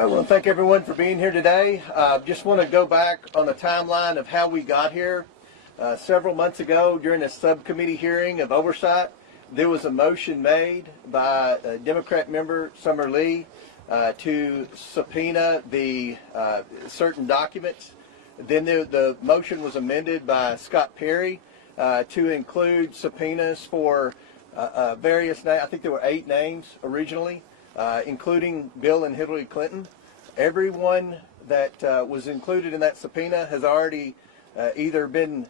I want to thank everyone for being here today. Just want to go back on the timeline of how we got here. Several months ago, during a subcommittee hearing of oversight, there was a motion made by Democrat member Summer Lee to subpoena the certain documents. Then the motion was amended by Scott Perry to include subpoenas for various names. I think there were 8 names originally, including Bill and Hillary Clinton. Everyone that was included in that subpoena has already either been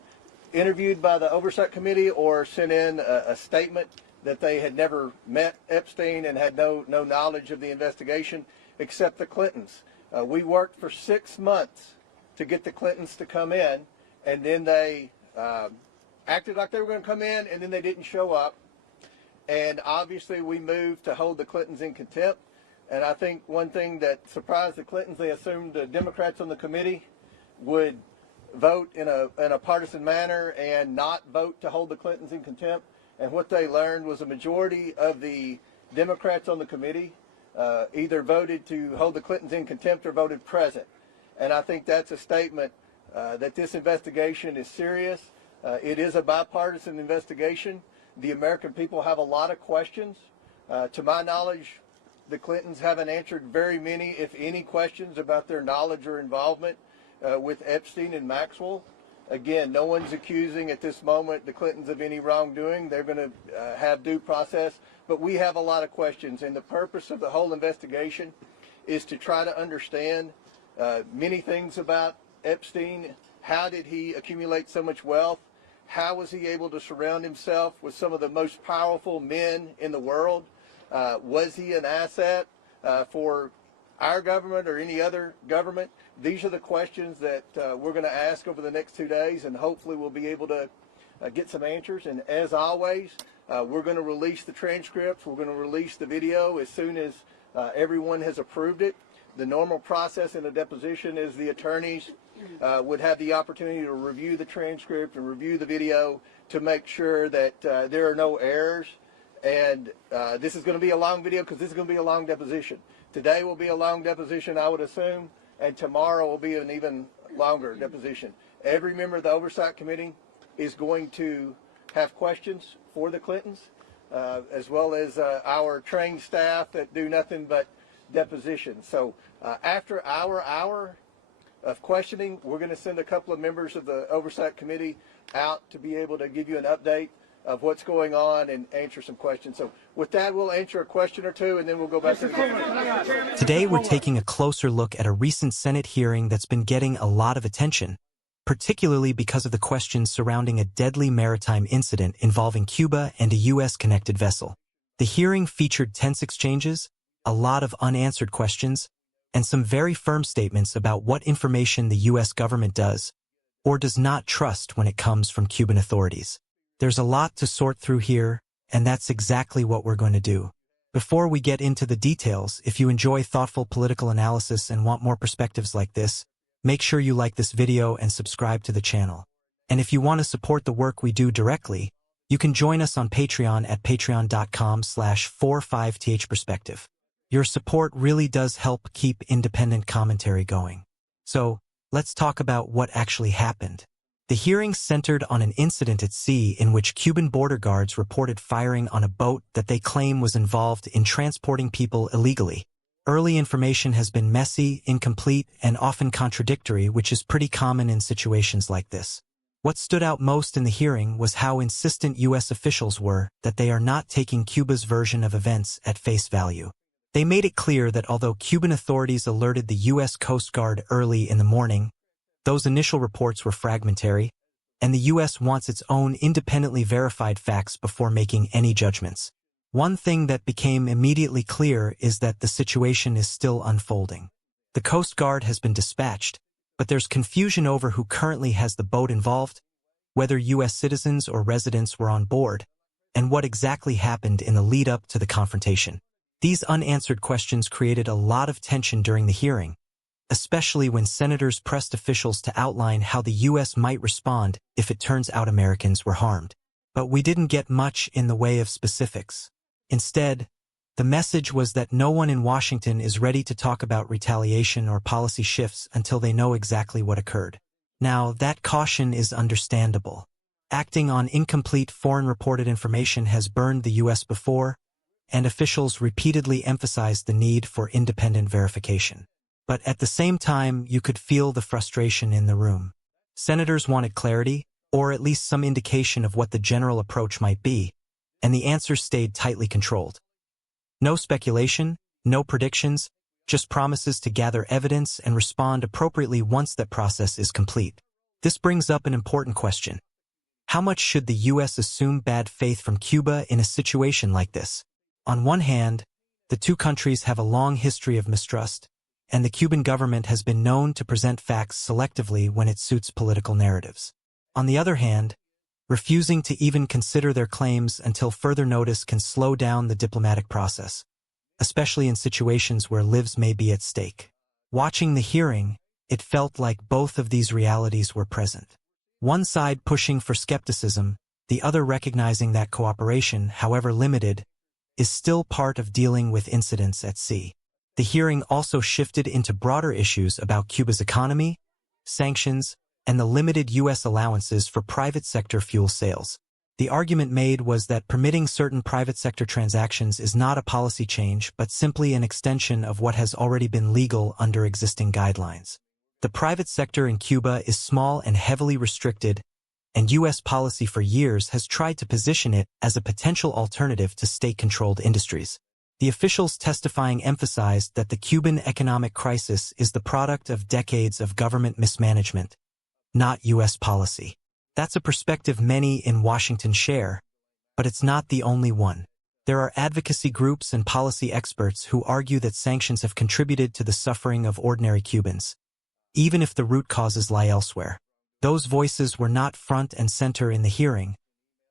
interviewed by the Oversight Committee or sent in a statement that they had never met Epstein and had no knowledge of the investigation, except the Clintons. We worked for 6 months to get the Clintons to come in, and then they acted like they were going to come in, and then they didn't show up. And obviously we moved to hold the Clintons in contempt. And I think one thing that surprised the Clintons, they assumed the Democrats on the committee would vote in a partisan manner and not vote to hold the Clintons in contempt. And what they learned was a majority of the Democrats on the committee either voted to hold the Clintons in contempt or voted present. And I think that's a statement that this investigation is serious. It is a bipartisan investigation. The American people have a lot of questions. To my knowledge, the Clintons haven't answered very many, if any, questions about their knowledge or involvement with Epstein and Maxwell. Again, no one's accusing at this moment the Clintons of any wrongdoing. They're going to have due process. But we have a lot of questions, and the purpose of the whole investigation is to try to understand many things about Epstein. How did he accumulate so much wealth? How was he able to surround himself with some of the most powerful men in the world? Was he an asset for our government or any other government? These are the questions that we're going to ask over the next 2 days, and hopefully we'll be able to get some answers. And as always, we're going to release the transcripts. We're going to release the video as soon as everyone has approved it. The normal process in a deposition is the attorneys would have the opportunity to review the transcript and review the video to make sure that there are no errors. And this is going to be a long video because this is going to be a long deposition. Today will be a long deposition, I would assume, and tomorrow will be an even longer deposition. Every member of the Oversight Committee is going to have questions for the Clintons, as well as our trained staff that do nothing but deposition. So after our hour of questioning, we're going to send a couple of members of the Oversight Committee out to be able to give you an update of what's going on and answer some questions. So with that, we'll answer a question or two, and then we'll go back to the... Today, we're taking a closer look at a recent Senate hearing that's been getting a lot of attention, particularly because of the questions surrounding a deadly maritime incident involving Cuba and a U.S.-connected vessel. The hearing featured tense exchanges, a lot of unanswered questions, and some very firm statements about what information the U.S. government does or does not trust when it comes from Cuban authorities. There's a lot to sort through here, and that's exactly what we're going to do. Before we get into the details, if you enjoy thoughtful political analysis and want more perspectives like this, make sure you like this video and subscribe to the channel. And if you want to support the work we do directly, you can join us on Patreon at patreon.com/45thperspective. Your support really does help keep independent commentary going. So, let's talk about what actually happened. The hearing centered on an incident at sea in which Cuban border guards reported firing on a boat that they claim was involved in transporting people illegally. Early information has been messy, incomplete, and often contradictory, which is pretty common in situations like this. What stood out most in the hearing was how insistent U.S. officials were that they are not taking Cuba's version of events at face value. They made it clear that although Cuban authorities alerted the U.S. Coast Guard early in the morning, those initial reports were fragmentary, and the U.S. wants its own independently verified facts before making any judgments. One thing that became immediately clear is that the situation is still unfolding. The Coast Guard has been dispatched, but there's confusion over who currently has the boat involved, whether U.S. citizens or residents were on board, and what exactly happened in the lead-up to the confrontation. These unanswered questions created a lot of tension during the hearing, especially when senators pressed officials to outline how the U.S. might respond if it turns out Americans were harmed. But we didn't get much in the way of specifics. Instead, The message was that no one in Washington is ready to talk about retaliation or policy shifts until they know exactly what occurred. Now, that caution is understandable. Acting on incomplete foreign reported information has burned the U.S. before, and officials repeatedly emphasized the need for independent verification. But at the same time, you could feel the frustration in the room. Senators wanted clarity, or at least some indication of what the general approach might be, and the answers stayed tightly controlled. No speculation, no predictions, just promises to gather evidence and respond appropriately once that process is complete. This brings up an important question. How much should the U.S. assume bad faith from Cuba in a situation like this? On one hand, the two countries have a long history of mistrust, and the Cuban government has been known to present facts selectively when it suits political narratives. On the other hand, refusing to even consider their claims until further notice can slow down the diplomatic process, especially in situations where lives may be at stake. Watching the hearing, it felt like both of these realities were present. One side pushing for skepticism, the other recognizing that cooperation, however limited, is still part of dealing with incidents at sea. The hearing also shifted into broader issues about Cuba's economy, sanctions, and the limited U.S. allowances for private sector fuel sales. The argument made was that permitting certain private sector transactions is not a policy change but simply an extension of what has already been legal under existing guidelines. The private sector in Cuba is small and heavily restricted, and U.S. policy for years has tried to position it as a potential alternative to state-controlled industries. The officials testifying emphasized that the Cuban economic crisis is the product of decades of government mismanagement, not U.S. policy. That's a perspective many in Washington share, but it's not the only one. There are advocacy groups and policy experts who argue that sanctions have contributed to the suffering of ordinary Cubans, even if the root causes lie elsewhere. Those voices were not front and center in the hearing,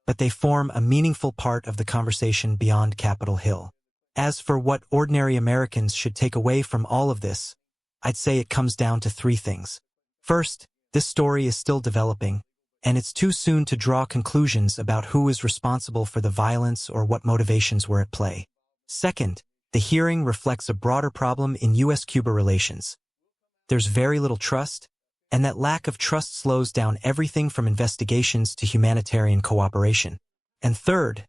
but they form a meaningful part of the conversation beyond Capitol Hill. As for what ordinary Americans should take away from all of this, I'd say it comes down to three things. First, this story is still developing, and it's too soon to draw conclusions about who is responsible for the violence or what motivations were at play. Second, the hearing reflects a broader problem in U.S.-Cuba relations. There's very little trust, and that lack of trust slows down everything from investigations to humanitarian cooperation. And third,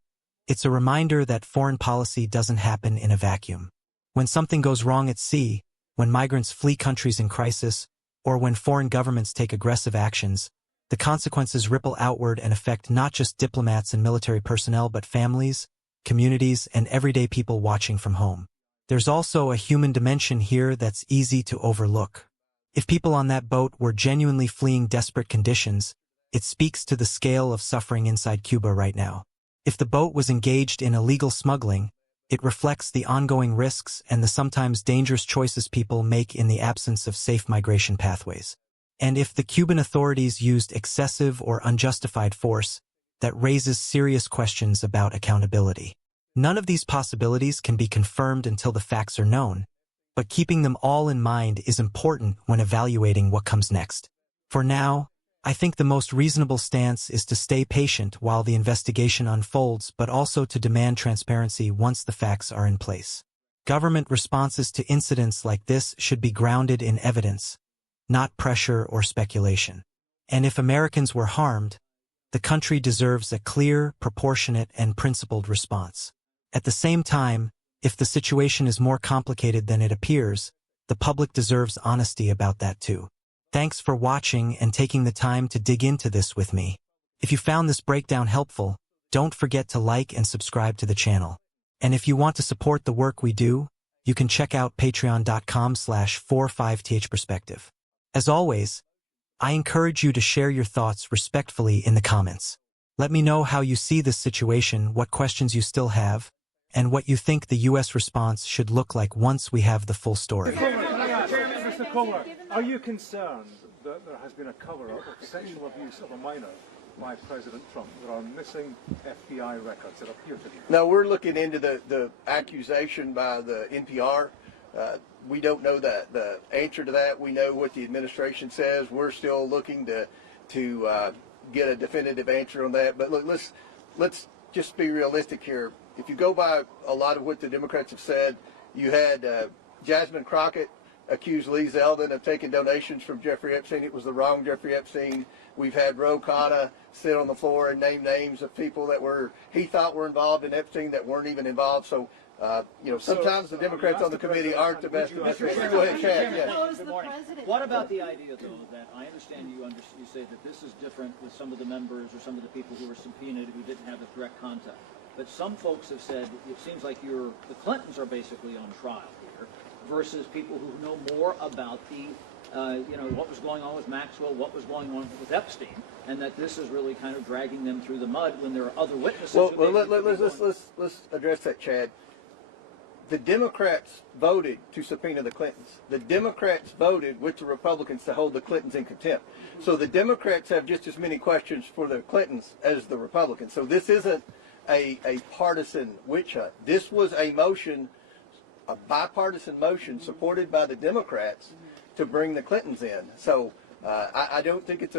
it's a reminder that foreign policy doesn't happen in a vacuum. When something goes wrong at sea, when migrants flee countries in crisis, or when foreign governments take aggressive actions, the consequences ripple outward and affect not just diplomats and military personnel but families, communities, and everyday people watching from home. There's also a human dimension here that's easy to overlook. If people on that boat were genuinely fleeing desperate conditions, it speaks to the scale of suffering inside Cuba right now. If the boat was engaged in illegal smuggling, it reflects the ongoing risks and the sometimes dangerous choices people make in the absence of safe migration pathways. And if the Cuban authorities used excessive or unjustified force, that raises serious questions about accountability. None of these possibilities can be confirmed until the facts are known, but keeping them all in mind is important when evaluating what comes next. For now, I think the most reasonable stance is to stay patient while the investigation unfolds, but also to demand transparency once the facts are in place. Government responses to incidents like this should be grounded in evidence, not pressure or speculation. And if Americans were harmed, the country deserves a clear, proportionate, and principled response. At the same time, if the situation is more complicated than it appears, the public deserves honesty about that too. Thanks for watching and taking the time to dig into this with me. If you found this breakdown helpful, don't forget to like and subscribe to the channel. And if you want to support the work we do, you can check out patreon.com/45thperspective. As always, I encourage you to share your thoughts respectfully in the comments. Let me know how you see this situation, what questions you still have, and what you think the U.S. response should look like once we have the full story. Mr. Kohler, are you concerned that there has been a cover-up of sexual abuse of a minor by President Trump? There are missing FBI records that appear to be. No, we're looking into the accusation by the NPR. We don't know the answer to that. We know what the administration says. We're still looking to get a definitive answer on that. But look, let's just be realistic here. if you go by a lot of what the Democrats have said, you had Jasmine Crockett accused Lee Zeldin of taking donations from Jeffrey Epstein. It was the wrong Jeffrey Epstein. We've had Ro Khanna sit on the floor and name names of people that he thought were involved in Epstein that weren't even involved. So, sometimes the Democrats on the committee aren't the best. Go ahead, Chad. Yeah. What about the idea, though, that I understand you say that this is different with some of the members or some of the people who were subpoenaed who didn't have a direct contact. But some folks have said it seems like the Clintons are basically on trial here versus people who know more about the what was going on with Maxwell, what was going on with Epstein, and that this is really kind of dragging them through the mud when there are other witnesses. Let's address that, Chad. The Democrats voted to subpoena the Clintons. The Democrats voted with the Republicans to hold the Clintons in contempt. So the Democrats have just as many questions for the Clintons as the Republicans. So this isn't a partisan witch hunt. This was a motion, a bipartisan motion supported by the Democrats to bring the Clintons in. So I don't think it's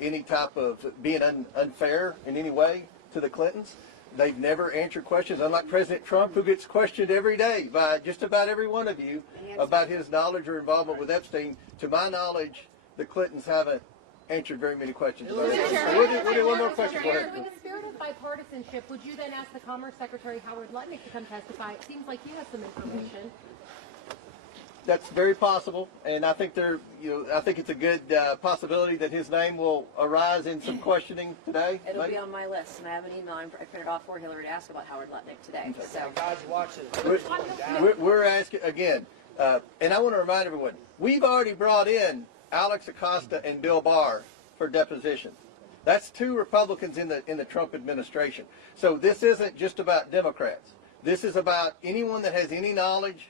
any type of being unfair in any way to the Clintons. They've never answered questions, unlike President Trump, who gets questioned every day by just about every one of you about his knowledge or involvement with Epstein. To my knowledge, the Clintons haven't answered very many questions about it. So we'll do one more question. Go ahead. In the spirit of bipartisanship, would you then ask the Commerce Secretary Howard Lutnick to come testify? It seems like he has some information. That's very possible, and I think I think it's a good possibility that his name will arise in some questioning today. It'll be on my list, and I have an email I printed off for Hillary to ask about Howard Lutnick today. Okay. So God's watching. We're asking again, and I want to remind everyone: we've already brought in Alex Acosta and Bill Barr for deposition. That's two Republicans in the Trump administration. So this isn't just about Democrats. This is about anyone that has any knowledge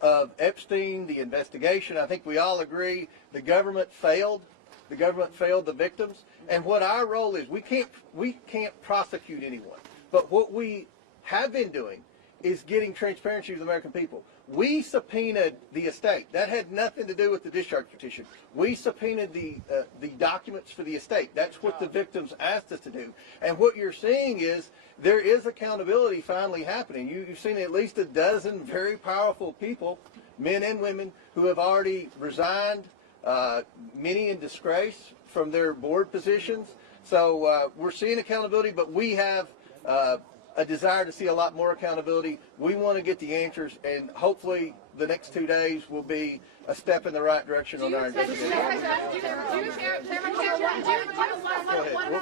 of Epstein, the investigation. I think we all agree the government failed. The government failed the victims. And what our role is, we can't prosecute anyone. But what we have been doing is getting transparency to the American people. We subpoenaed the estate. That had nothing to do with the discharge petition. We subpoenaed the documents for the estate. That's what the victims asked us to do. And what you're seeing is there is accountability finally happening. You've seen at least a dozen very powerful people, men and women, who have already resigned, many in disgrace from their board positions. So we're seeing accountability, but we have a desire to see a lot more accountability. We want to get the answers, and hopefully the next 2 days will be a step in the right direction on our investigation.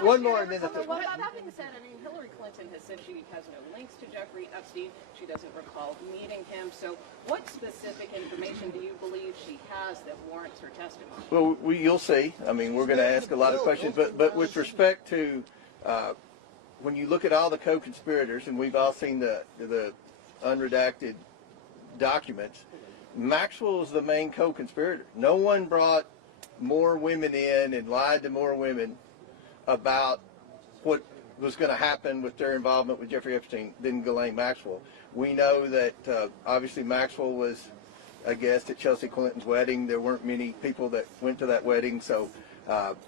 One more, and then that being said, I mean, Hillary Clinton has said she has no links to Jeffrey Epstein. She doesn't recall meeting him. So what specific information do you believe she has that warrants her testimony? Well, you'll see. I mean, we're going to ask a lot of questions, but with respect to when you look at all the co-conspirators, and we've all seen the unredacted documents, Maxwell is the main co-conspirator. No one brought more women in and lied to more women about what was going to happen with their involvement with Jeffrey Epstein than Ghislaine Maxwell. We know that obviously Maxwell was a guest at Chelsea Clinton's wedding. There weren't many people that went to that wedding, so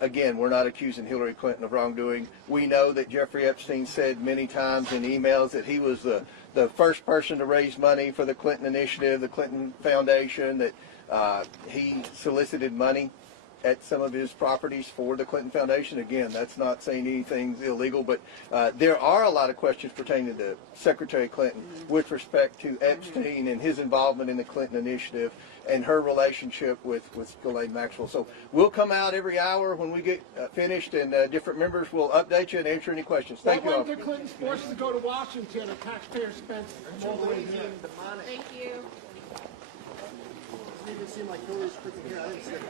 again, we're not accusing Hillary Clinton of wrongdoing. We know that Jeffrey Epstein said many times in emails that he was the first person to raise money for the Clinton Initiative, the Clinton Foundation, that he solicited money at some of his properties for the Clinton Foundation. Again, that's not saying anything illegal, but there are a lot of questions pertaining to Secretary Clinton with respect to Epstein and his involvement in the Clinton Initiative and her relationship with Ghislaine Maxwell. So we'll come out every hour when we get finished, and different members will update you and answer any questions. Thank you all. Why weren't the Clintons forced to go to Washington at taxpayer expense? Thank you. It didn't seem like Hillary's freaking here. I didn't see it.